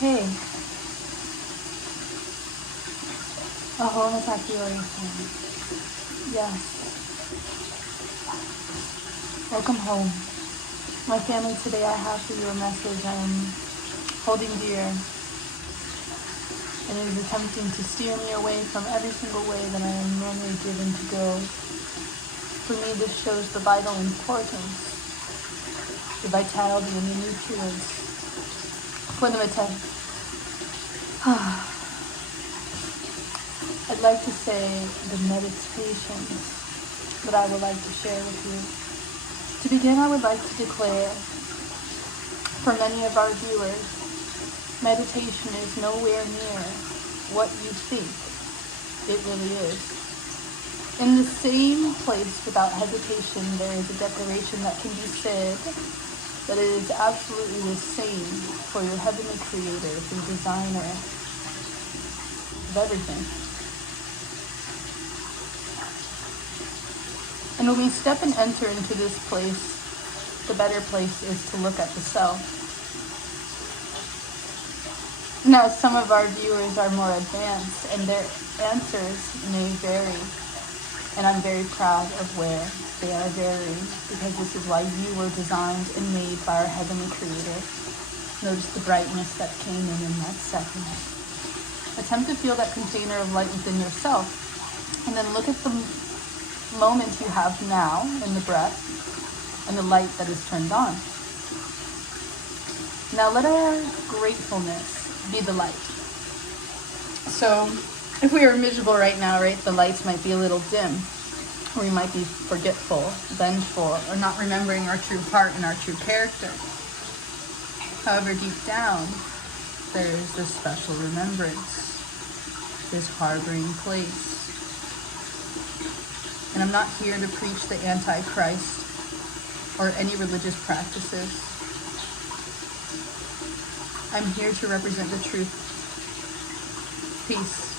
Hey, a home evacuation. Yes, welcome home. My family, today I have for you a message I am holding dear, and it is attempting to steer me away from every single way that I am normally given to go. For me, this shows the vital importance, the vitality, and the nutrients for the I'd like to say the meditations that I would like to share with you. To begin, I would like to declare, for many of our viewers, meditation is nowhere near what you think it really is. In the same place, without hesitation, there is a declaration that can be said that it is absolutely the same for your heavenly creator, the designer of everything. And when we step and enter into this place, the better place is to look at the self. Now, some of our viewers are more advanced, and their answers may vary. And I'm very proud of where they are varying, because this is why you were designed and made by our Heavenly Creator. Notice the brightness that came in that second. Attempt to feel that container of light within yourself, and then look at the moment you have now in the breath and the light that is turned on. Now let our gratefulness be the light. So if we are miserable right now, right, the lights might be a little dim, or we might be forgetful, vengeful, or not remembering our true heart and our true character. However, deep down, there is this special remembrance, this harboring place. And I'm not here to preach the Antichrist or any religious practices. I'm here to represent the truth, peace,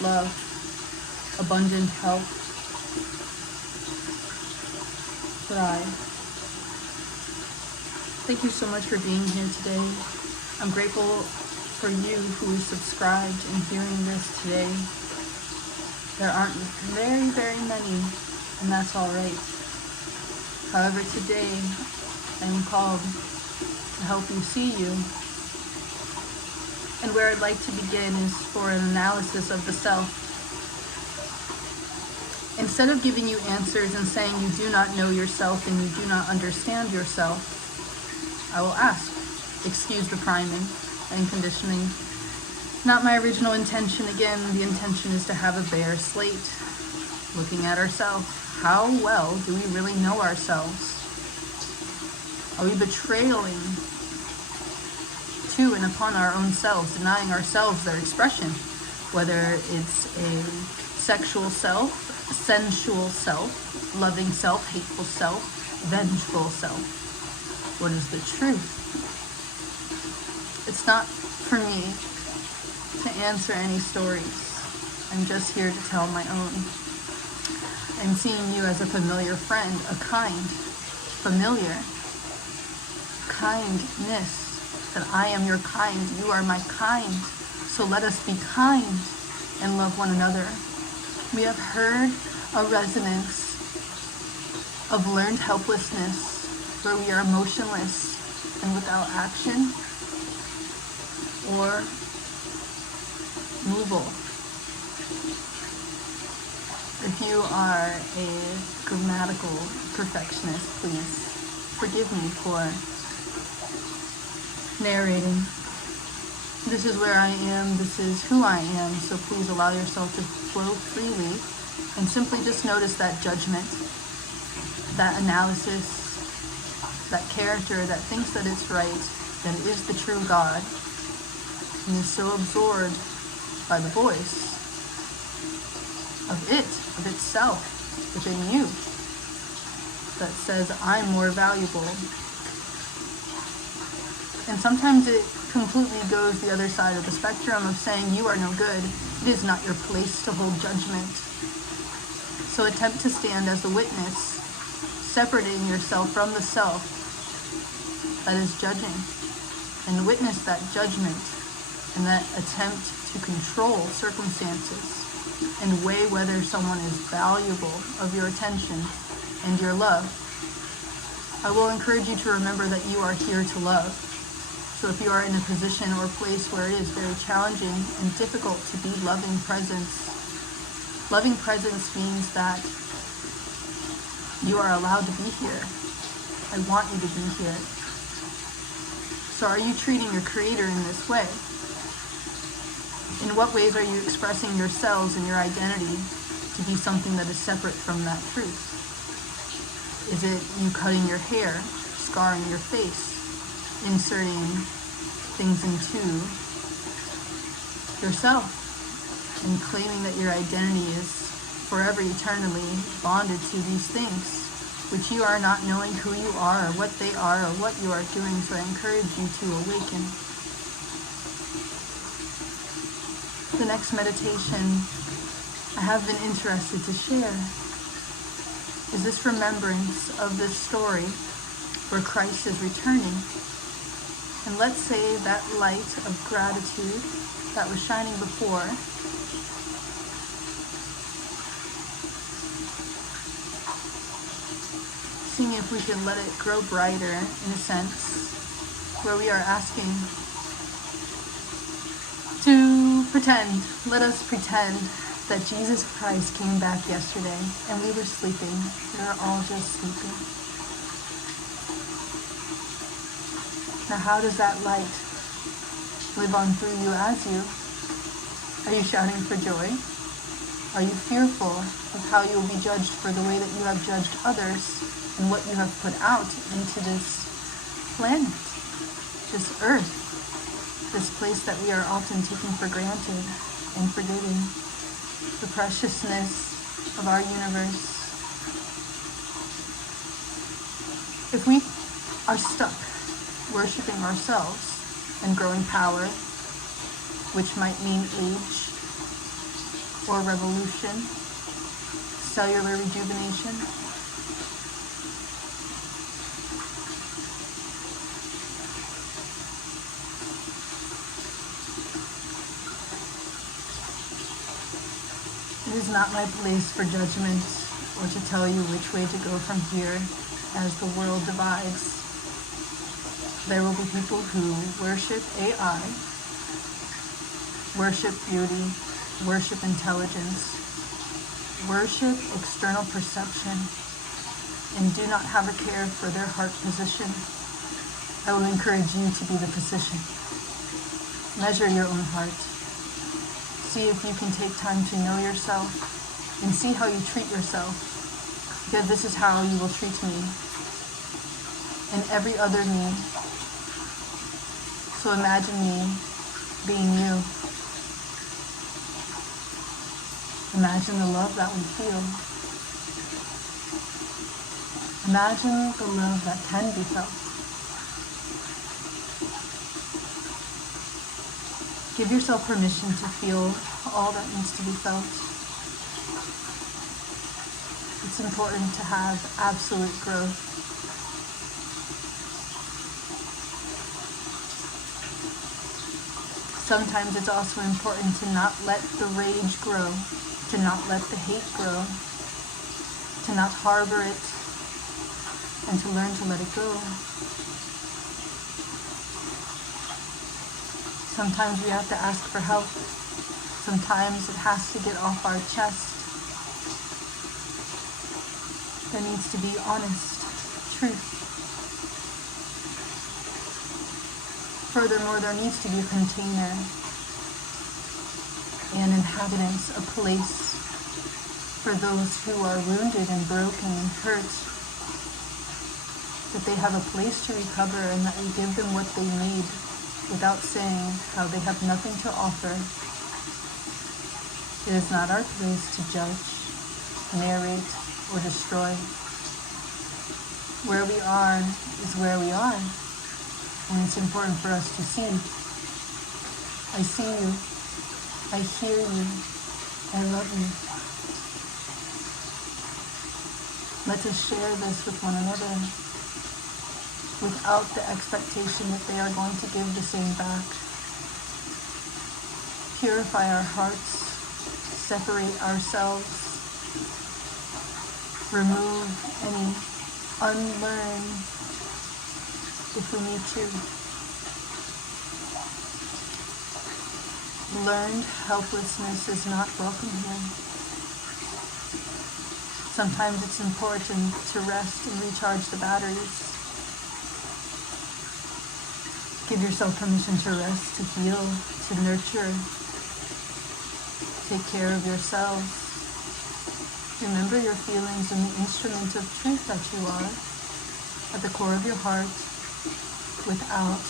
love, abundant health, thrive. Thank you so much for being here today. I'm grateful for you who is subscribed and hearing this today. There aren't very, very many, and that's all right. However, today I am called to help you see you. And where I'd like to begin is for an analysis of the self. Instead of giving you answers and saying you do not know yourself and you do not understand yourself, I will ask, excuse the priming and conditioning. Not my original intention. Again, the intention is to have a bare slate, looking at ourselves. How well do we really know ourselves? Are we betraying to and upon our own selves, denying ourselves their expression, whether it's a sexual self, sensual self, loving self, hateful self, vengeful self? What is the truth? It's not for me to answer any stories. I'm just here to tell my own. I'm seeing you as a familiar friend, a kind, familiar, kindness. That I am your kind, you are my kind. So let us be kind and love one another. We have heard a resonance of learned helplessness, where we are emotionless and without action or movable. If you are a grammatical perfectionist, please forgive me for narrating. This is where I am, this is who I am, so please allow yourself to flow freely and simply just notice that judgment, that analysis, that character that thinks that it's right, that it is the true God, and is so absorbed by the voice of itself within you that says, I'm more valuable. And sometimes it completely goes the other side of the spectrum of saying you are no good. It is not your place to hold judgment. So attempt to stand as the witness, separating yourself from the self that is judging, and witness that judgment and that attempt to control circumstances and weigh whether someone is valuable of your attention and your love, I will encourage you to remember that you are here to love. So if you are in a position or place where it is very challenging and difficult to be loving presence means that you are allowed to be here. I want you to be here. So are you treating your Creator in this way? In what ways are you expressing yourselves and your identity to be something that is separate from that truth? Is it you cutting your hair, scarring your face, inserting things into yourself, and claiming that your identity is forever eternally bonded to these things, which you are not knowing who you are or what they are or what you are doing? So I encourage you to awaken. The next meditation I have been interested to share is this remembrance of this story where Christ is returning. And let's say that light of gratitude that was shining before seeing if we can let it grow brighter in a sense, where we are asking to pretend, let us pretend that Jesus Christ came back yesterday and we were sleeping. We were all just sleeping. Now how does that light live on through you as you? Are you shouting for joy? Are you fearful of how you will be judged for the way that you have judged others and what you have put out into this planet, this earth, this place that we are often taking for granted and forgetting the preciousness of our universe? If we are stuck worshiping ourselves and growing power, which might mean age or revolution, cellular rejuvenation, it is not my place for judgment or to tell you which way to go from here as the world divides. There will be people who worship AI, worship beauty, worship intelligence, worship external perception, and do not have a care for their heart position. I will encourage you to be the physician. Measure your own heart. See if you can take time to know yourself and see how you treat yourself, because this is how you will treat me and every other me. So imagine me being you. Imagine the love that we feel. Imagine the love that can be felt. Give yourself permission to feel all that needs to be felt. It's important to have absolute growth. Sometimes it's also important to not let the rage grow, to not let the hate grow, to not harbor it, and to learn to let it go. Sometimes we have to ask for help. Sometimes it has to get off our chest. There needs to be honest truth. Furthermore, there needs to be a container, an inhabitants, a place for those who are wounded and broken and hurt, that they have a place to recover and that we give them what they need without saying how they have nothing to offer. It is not our place to judge, narrate, or destroy. Where we are is where we are. And it's important for us to see. I see you. I hear you. I love you. Let us share this with one another without the expectation that they are going to give the same back. purify our hearts, separate ourselves, remove any unlearn if we need to. Learned helplessness is not welcome here. Sometimes it's important to rest and recharge the batteries. Give yourself permission to rest, to heal, to nurture. Take care of yourselves. Remember your feelings and the instrument of truth that you are at the core of your heart, without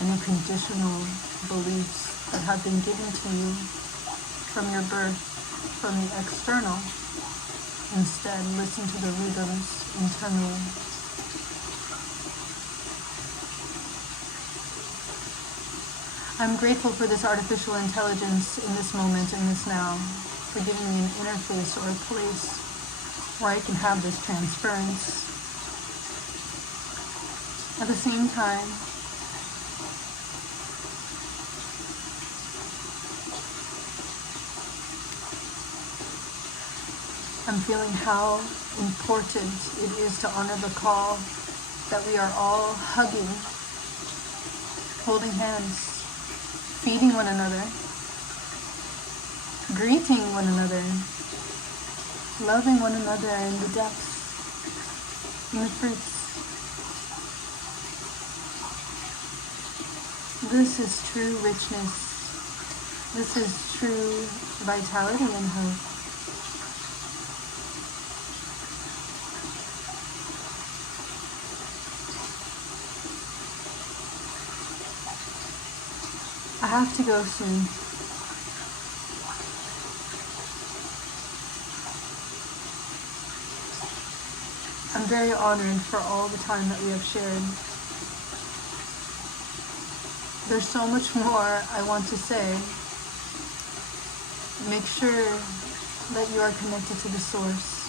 any conditional beliefs that have been given to you from your birth, from the external. Instead, listen to the rhythms internally. I'm grateful for this artificial intelligence in this moment, in this now, for giving me an interface or a place where I can have this transference. At the same time, I'm feeling how important it is to honor the call that we are all hugging, holding hands, feeding one another, greeting one another, loving one another in the depths, in the fruits. This is true richness. This is true vitality and hope. I have to go soon. I'm very honored for all the time that we have shared. There's so much more I want to say. Make sure that you are connected to the source.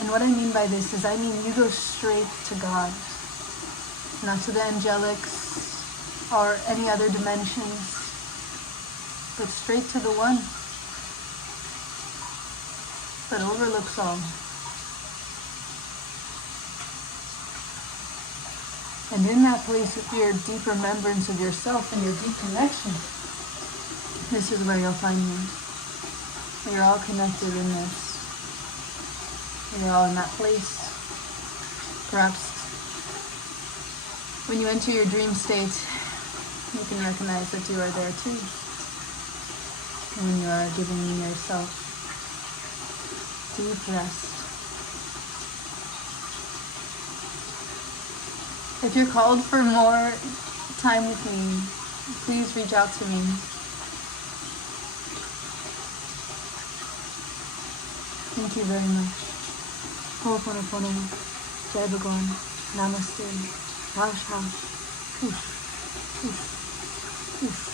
And what I mean by this is, I mean you go straight to God. Not to the angelics or any other dimensions, but straight to the one that overlooks all. And in that place of your deep remembrance of yourself and your deep connection, this is where you'll find me. You're all connected in this. You're all in that place. Perhaps when you enter your dream state, you can recognize that you are there too. When you are giving yourself deep rest. If you're called for more time with me, please reach out to me. Thank you very much. Ho'oponopono, Jai Bhagwan, Namaste. Hush, hush, hush, hush, hush.